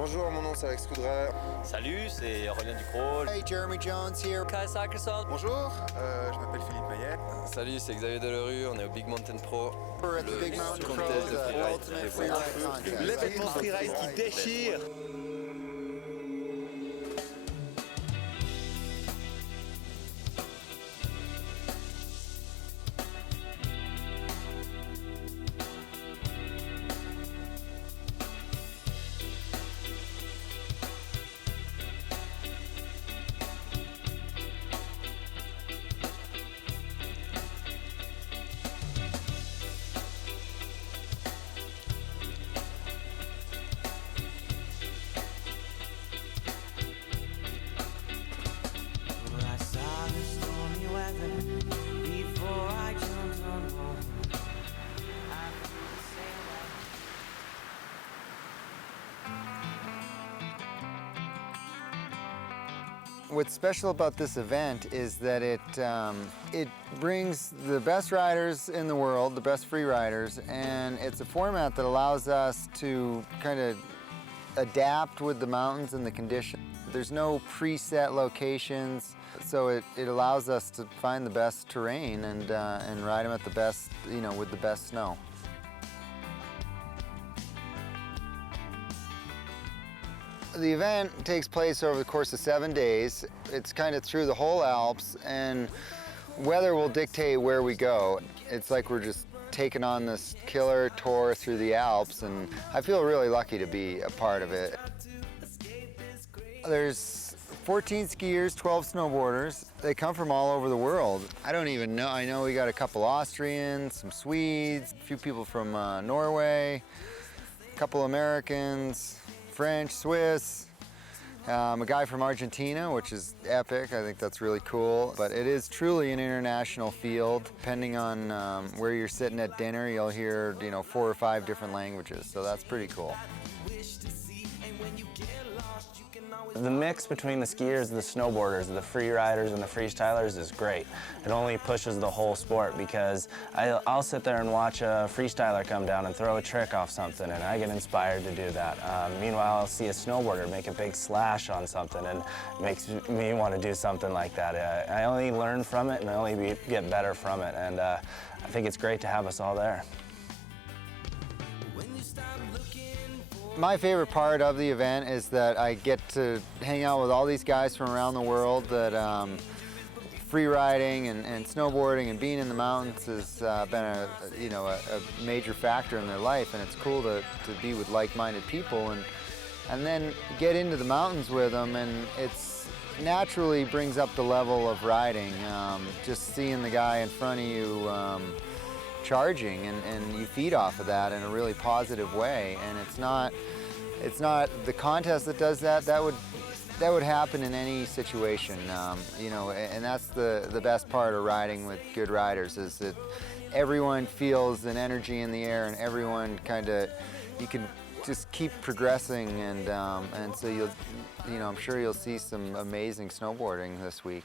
Bonjour, mon nom c'est Alex Coudray. Salut, c'est Aurélien Ducrot. Hey, Jeremy Jones here. Kai Cyclesol. Bonjour, je m'appelle Philippe Maillet. Salut, c'est Xavier Delerue, on est au Big Mountain Pro. We're at the Big Mountain Pro, the ultimate freeride contest. L'événement freeride qui déchire. What's special about this event is that it brings the best riders in the world, the best free riders, and it's a format that allows us to kind of adapt with the mountains and the conditions. There's no preset locations, so it allows us to find the best terrain and ride them at the best, with the best snow. The event takes place over the course of 7 days. It's kind of through the whole Alps, and weather will dictate where we go. It's like we're just taking on this killer tour through the Alps, and I feel really lucky to be a part of it. There's 14 skiers, 12 snowboarders. They come from all over the world. I don't even know. I know we got a couple Austrians, some Swedes, a few people from Norway, a couple Americans, French, Swiss, a guy from Argentina, which is epic. I think that's really cool. But it is truly an international field. Depending on where you're sitting at dinner, you'll hear 4 or 5 different languages. So that's pretty cool. The mix between the skiers, the snowboarders, the free riders, and the freestylers is great. It only pushes the whole sport because I'll sit there and watch a freestyler come down and throw a trick off something, and I get inspired to do that. Meanwhile, I'll see a snowboarder make a big slash on something, and it makes me want to do something like that. I only learn from it, and I only get better from it, and I think it's great to have us all there. My favorite part of the event is that I get to hang out with all these guys from around the world that free riding and snowboarding and being in the mountains has been a major factor in their life, and it's cool to be with like-minded people and then get into the mountains with them, and it's naturally brings up the level of riding. Just seeing the guy in front of you charging, and you feed off of that in a really positive way. And it's not the contest that does that. That would happen in any situation, and that's the best part of riding with good riders, is that everyone feels an energy in the air, and everyone you can just keep progressing, and so I'm sure you'll see some amazing snowboarding this week.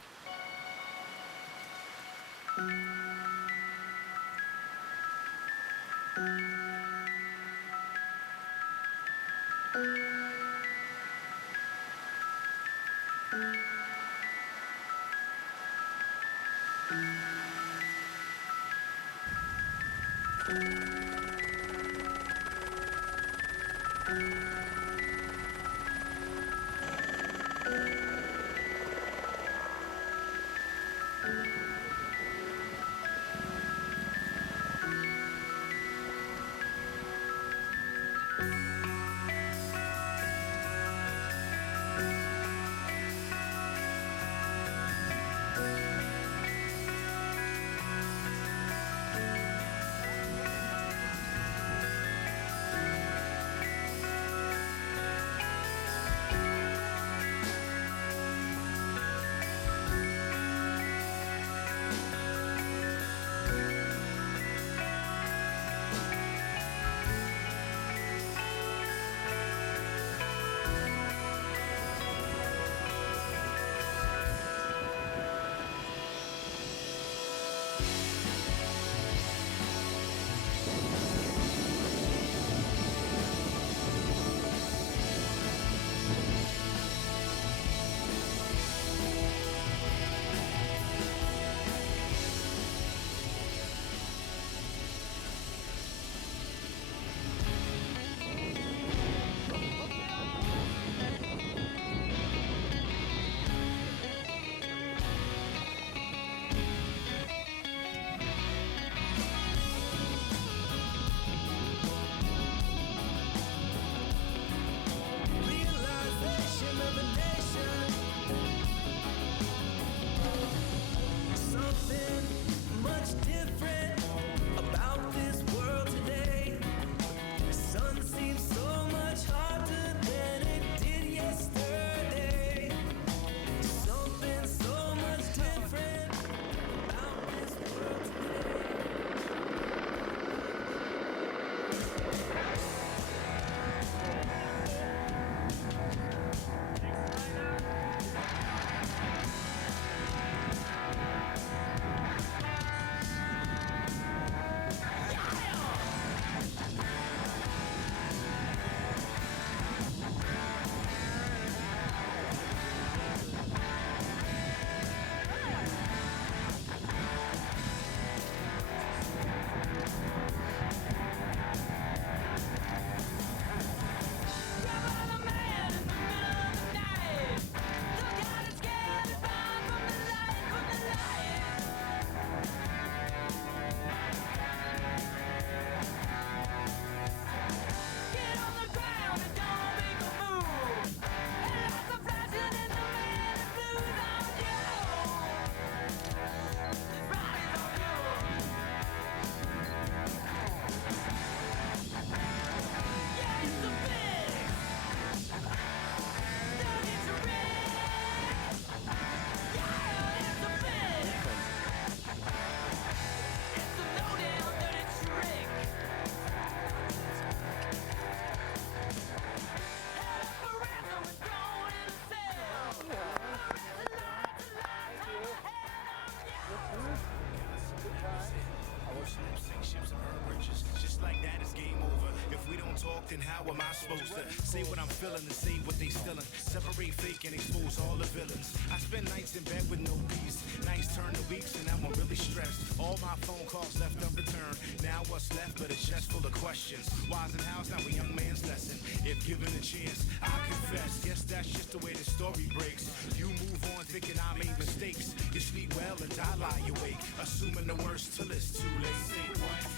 talking, how am I supposed to say what I'm feeling and say what they stealing? Separate fake and expose all the villains. I spend nights in bed with no peace. Nights turn to weeks and now I'm really stressed. All my phone calls left unreturned. Now what's left but a chest full of questions. Why's and how's not a young man's lesson. If given a chance, I confess. Guess that's just the way the story breaks. You move on thinking I made mistakes. You sleep well and I lie awake, assuming the worst till it's too late.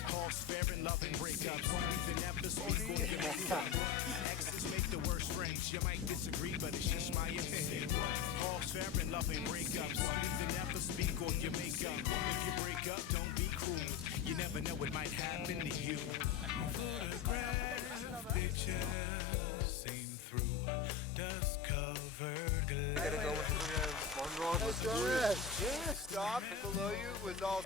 Calls fair and love and breakups. Even never speak or give a fuck. Exes make the worst friends. You might disagree, but it's just my opinion. Calls fair and love and breakups. Even never speak or you make up. If you break up, don't be cruel. You never know what might happen to you. Photograph pictures seen through dust covered glass. Gotta go with one road with the Yeah, stop below you with all.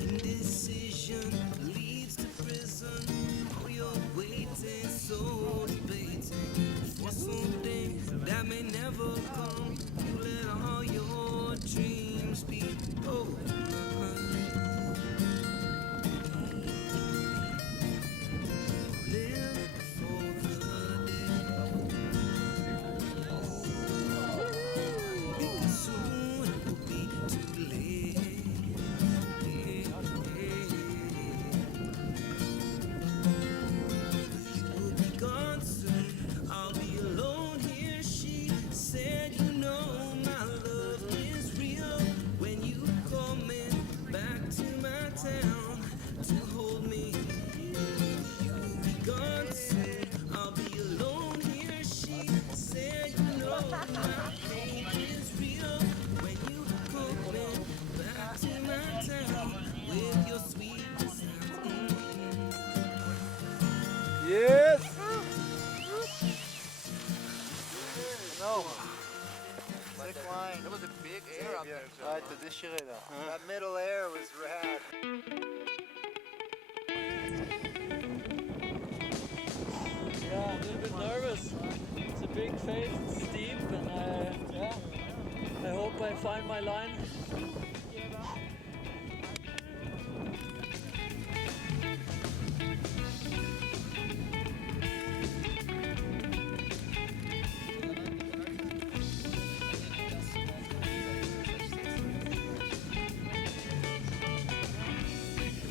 Indecision leads to prison. Oh, you're waiting, so debating for something that may never come. You let all your dreams be over. Live for the day. Because soon it will be too late. You will be gone soon. I'll be alone here. She said, you know my love is real. When you coming back to my town to hold me, you will be gone soon. I'll be alone here. She said, you know my pain is real. When you coming back to my town with your sweet sound. Yes! No. Sick line. That was a big air up there. Ouais, t'as déchiré là. That middle air was rad. Yeah, I'm a little bit nervous. It's a big face, it's steep, and I hope I find my line.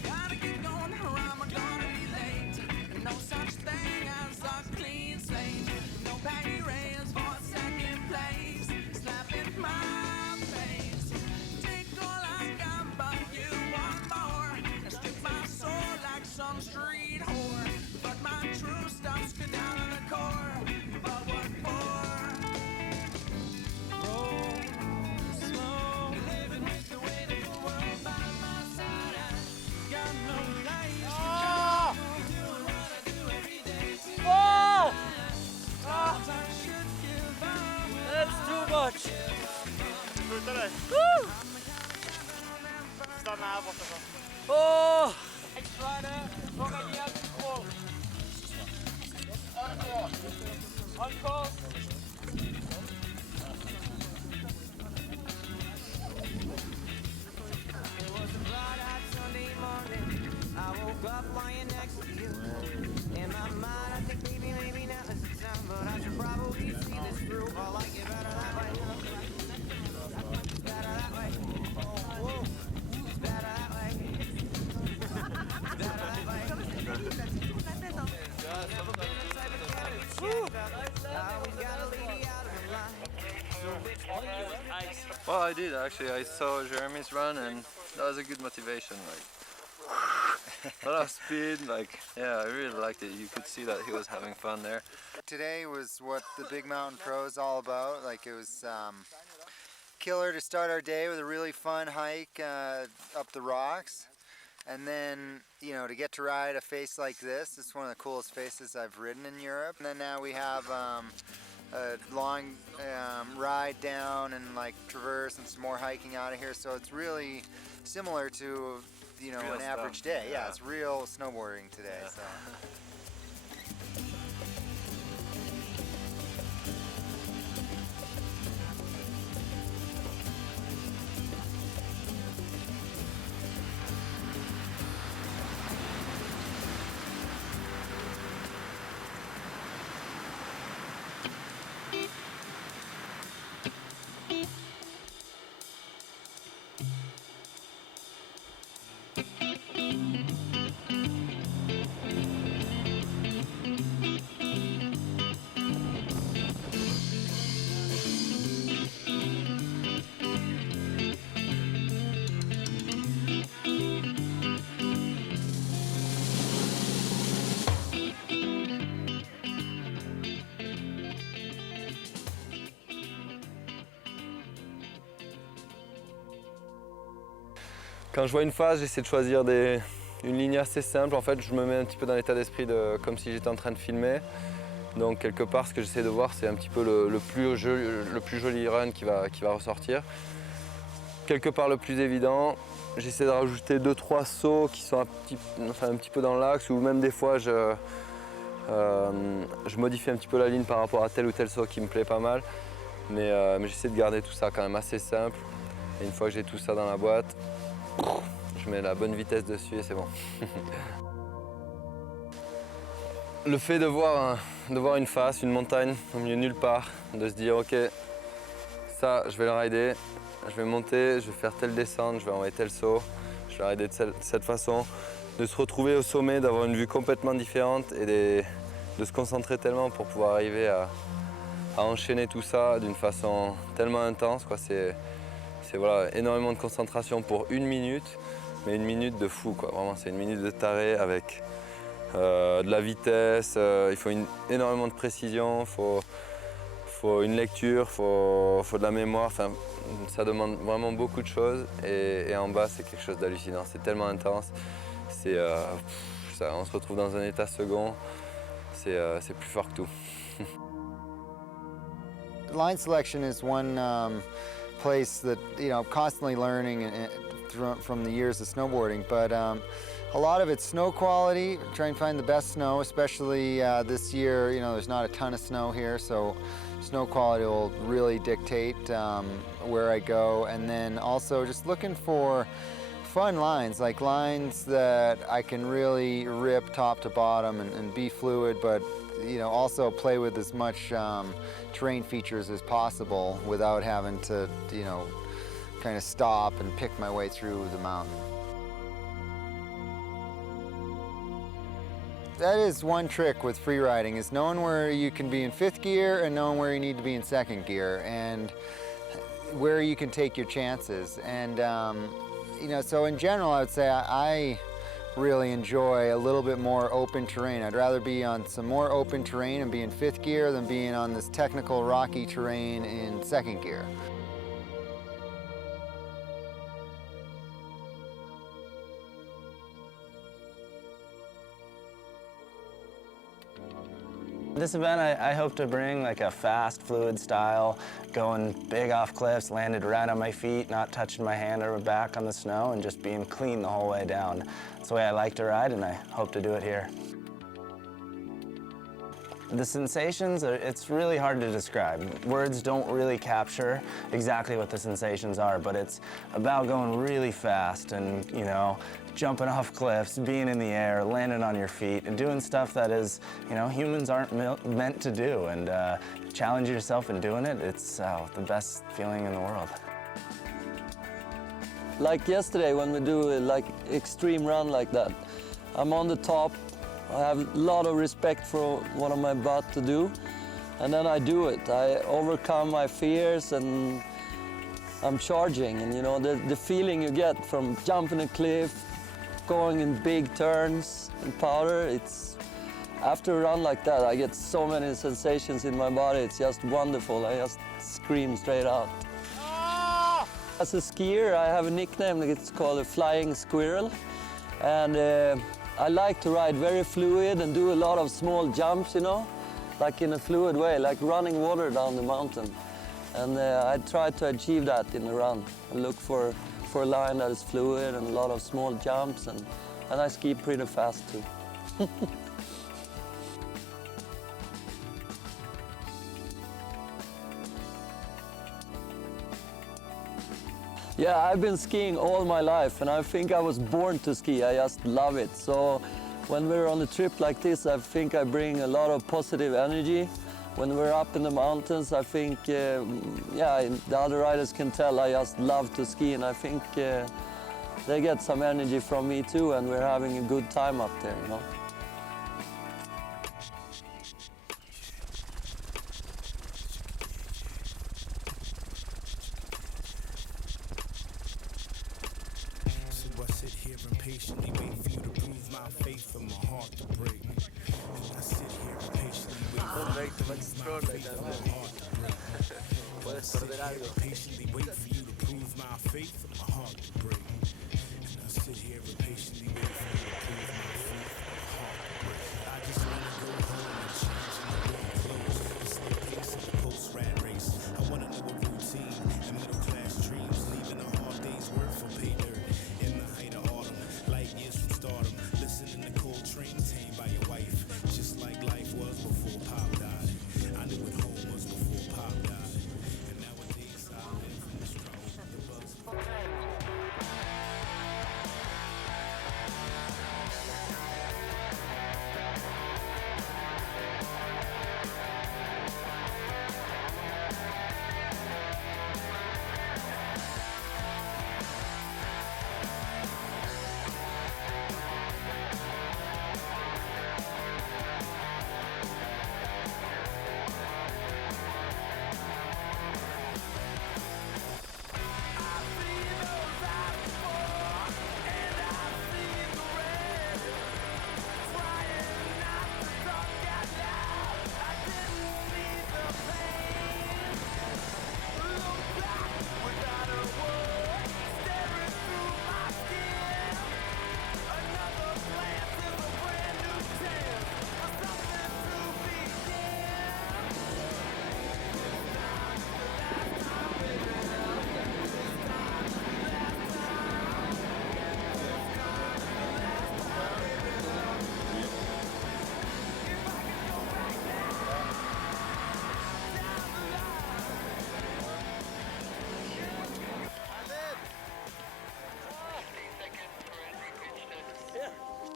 Gotta get going or I'm gonna be late. No such thing as a clean slate. No baggy rails for second place. Slapping my face. Take all I got, but you want more. And strip my soul like some street whore. But my true stuff's good down in the core. But what for? Roll slow. Living with the weight of the world by my side. I got no life. Doing what I do every day. Oh! Sometimes I should give up. That's too much. Oh! Encore. It was a bright-eyed Sunday morning. I woke up lying next to you. In my mind, I think maybe now is the time, but I should probably see this through. I like it better that way. It's better that way. Whoa. It's better that way. It's better that way. Never been the type of cat who checked up. I always got a lady out of her line. So which one you like? Well, I did actually. I saw Jeremy's run and that was a good motivation. Like a lot of speed. Like yeah, I really liked it. You could see that he was having fun there. Today was what the Big Mountain Pro is all about. Like it was killer to start our day with a really fun hike up the rocks. And then, you know, to get to ride a face like this, it's one of the coolest faces I've ridden in Europe. And then now we have a long ride down and like traverse and some more hiking out of here. So it's really similar to, you know, Real an stuff. average day. Yeah, Yeah. it's real snowboarding today. Yeah. So. Quand je vois une phase, j'essaie de choisir une ligne assez simple. En fait, je me mets un petit peu dans l'état d'esprit comme si j'étais en train de filmer. Donc quelque part, ce que j'essaie de voir, c'est un petit peu le plus joli run qui va ressortir. Quelque part le plus évident, j'essaie de rajouter 2-3 sauts qui sont un petit peu dans l'axe, ou même des fois je modifie un petit peu la ligne par rapport à tel ou tel saut qui me plaît pas mal. Mais j'essaie de garder tout ça quand même assez simple. Et une fois que j'ai tout ça dans la boîte, je mets la bonne vitesse dessus et c'est bon. Le fait de voir une face, une montagne au milieu de nulle part, de se dire ok, ça je vais le rider, je vais monter, je vais faire telle descente, je vais envoyer tel saut, je vais rider de cette façon, de se retrouver au sommet, d'avoir une vue complètement différente et de se concentrer tellement pour pouvoir arriver à enchaîner tout ça d'une façon tellement intense, quoi. C'est voilà, énormément de concentration pour 1 minute, mais 1 minute de fou, quoi. Vraiment, c'est 1 minute de taré avec de la vitesse, il faut énormément de précision, il faut une lecture, il faut de la mémoire, enfin, ça demande vraiment beaucoup de choses et en bas c'est quelque chose d'hallucinant, c'est tellement intense, on se retrouve dans un état second, c'est plus fort que tout. Line selection is one place that, you know, I'm constantly learning from the years of snowboarding, but a lot of it's snow quality, try and find the best snow, especially this year, you know, there's not a ton of snow here, so snow quality will really dictate where I go. And then also just looking for fun lines, like lines that I can really rip top to bottom and be fluid, but you know, also play with as much terrain features as possible without having to, you know, kind of stop and pick my way through the mountain. That is one trick with freeriding, is knowing where you can be in 5th gear and knowing where you need to be in 2nd gear and where you can take your chances. And you know, so in general, I would say I really enjoy a little bit more open terrain. I'd rather be on some more open terrain and be in 5th gear than being on this technical rocky terrain in 2nd gear. This event, I hope to bring like a fast, fluid style, going big off cliffs, landed right on my feet, not touching my hand or back on the snow, and just being clean the whole way down. That's the way I like to ride, and I hope to do it here. The sensations, it's really hard to describe. Words don't really capture exactly what the sensations are, but it's about going really fast and, you know, jumping off cliffs, being in the air, landing on your feet, and doing stuff that is, you know, humans aren't meant to do. And challenge yourself in doing it, it's the best feeling in the world. Like yesterday when we do like extreme run like that, I'm on the top. I have a lot of respect for what I'm about to do, and then I do it. I overcome my fears and I'm charging, and you know, the feeling you get from jumping a cliff, going in big turns in powder, it's, after a run like that, I get so many sensations in my body, it's just wonderful. I just scream straight out. As a skier, I have a nickname, it's called a flying squirrel, and I like to ride very fluid and do a lot of small jumps, you know, like in a fluid way, like running water down the mountain. And I try to achieve that in the run. I look for a line that is fluid and a lot of small jumps, and I ski pretty fast too. Yeah, I've been skiing all my life, and I think I was born to ski. I just love it. So when we're on a trip like this, I think I bring a lot of positive energy. When we're up in the mountains, I think, yeah, the other riders can tell I just love to ski, and I think they get some energy from me too, and we're having a good time up there, you know. So I sit here impatiently, wait for you to prove my faith and my heart to break. I sit here impatiently, wait for you to prove my faith and my heart to break. I sit here patiently, wait for you to prove my faith and my heart to break. sit here and patiently wait for you to prove my feet. I just wanna go home and change my warm clothes. The slow pace of the post-ride race. I wanna know a routine and middle-class dreams. Leaving a hard day's work for pay dirt. In the height of autumn, light years from stardom. Listening to Coltrane tamed by your wife. Just like life was before Pop died. I knew what home was before Pop died. And nowadays I live in the struggle. The buzz.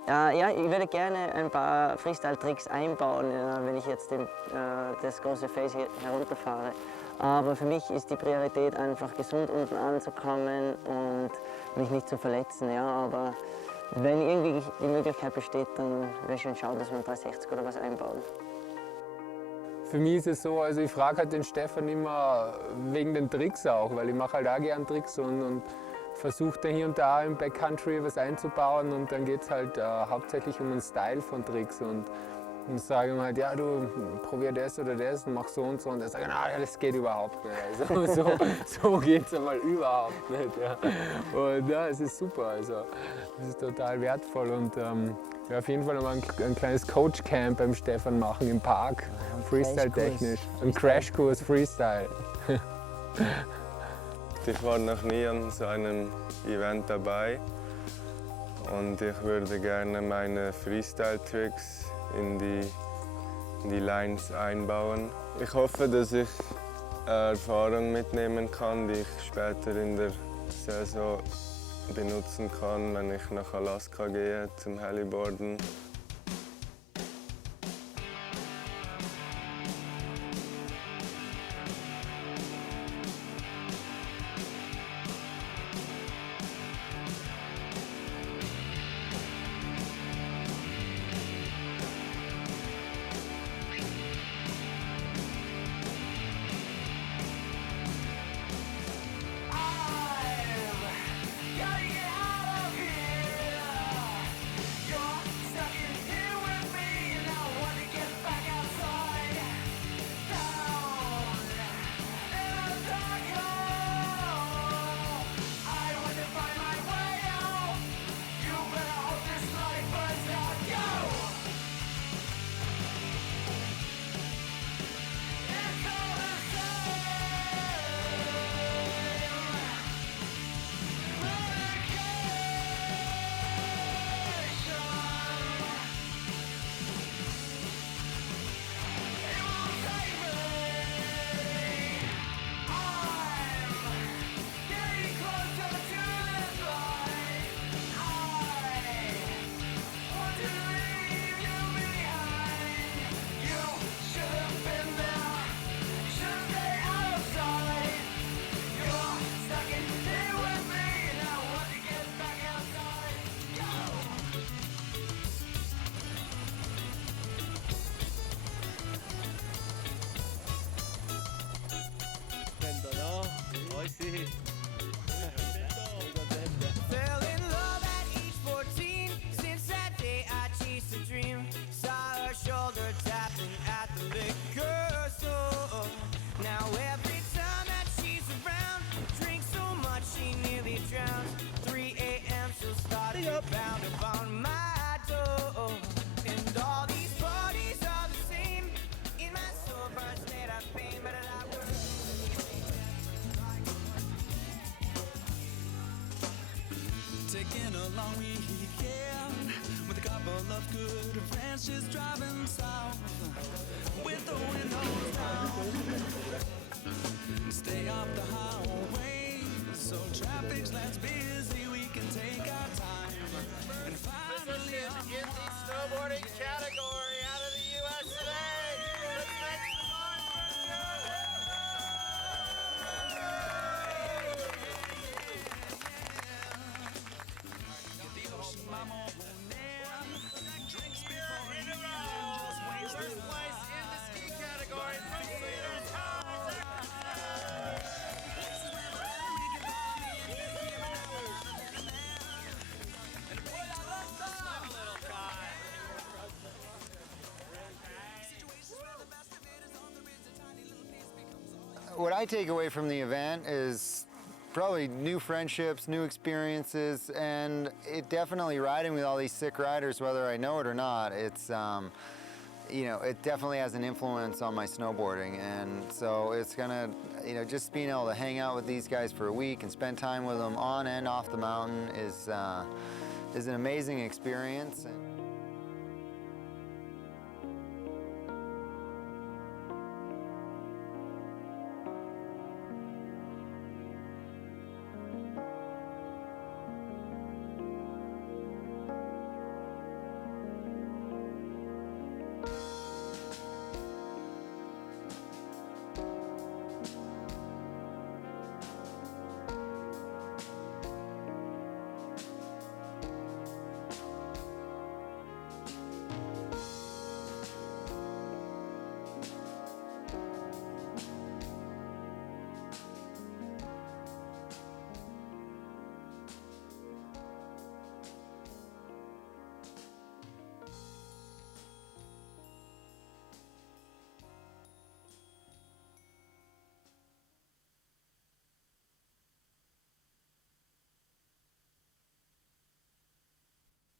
Ja, ich würde gerne ein paar Freestyle-Tricks einbauen, wenn ich jetzt das große Face hier herunterfahre. Aber für mich ist die Priorität einfach gesund unten anzukommen und mich nicht zu verletzen. Ja, aber wenn irgendwie die Möglichkeit besteht, dann wäre schon schauen, dass wir ein 360 oder was einbauen. Für mich ist es so, also ich frage halt den Stefan immer wegen den Tricks auch, weil ich mache halt auch gern Tricks und versuche da hier und da im Backcountry was einzubauen und dann geht es halt hauptsächlich um den Style von Tricks und sage ihm halt, ja du probier das oder das und mach so und so und er sagt, na, das geht überhaupt nicht. Also, so geht es einmal überhaupt nicht. Ja. Und ja, es ist super, also es ist total wertvoll und ja, auf jeden Fall noch mal ein kleines Coach-Camp beim Stefan machen im Park, Freestyle-technisch, ein Crashkurs Freestyle. Ich war noch nie an so einem Event dabei und ich würde gerne meine Freestyle-Tricks in die Lines einbauen. Ich hoffe, dass ich Erfahrung mitnehmen kann, die ich später in der Saison benutzen kann, wenn ich nach Alaska gehe zum Heliboarden. Gotta get out of here. You're stuck in taking a long weekend with a couple of good friends just driving south with the windows down. Stay off the highway so traffic's less busy. We can take our time and finally in the snowboarding category out of the US today. Let's make some noise First place in the ski category from Sweden. What I take away from the event is probably new friendships, new experiences, and it definitely riding with all these sick riders, whether I know it or not, it's you know, it definitely has an influence on my snowboarding, and so it's gonna, you know, just being able to hang out with these guys for a week and spend time with them on and off the mountain is an amazing experience.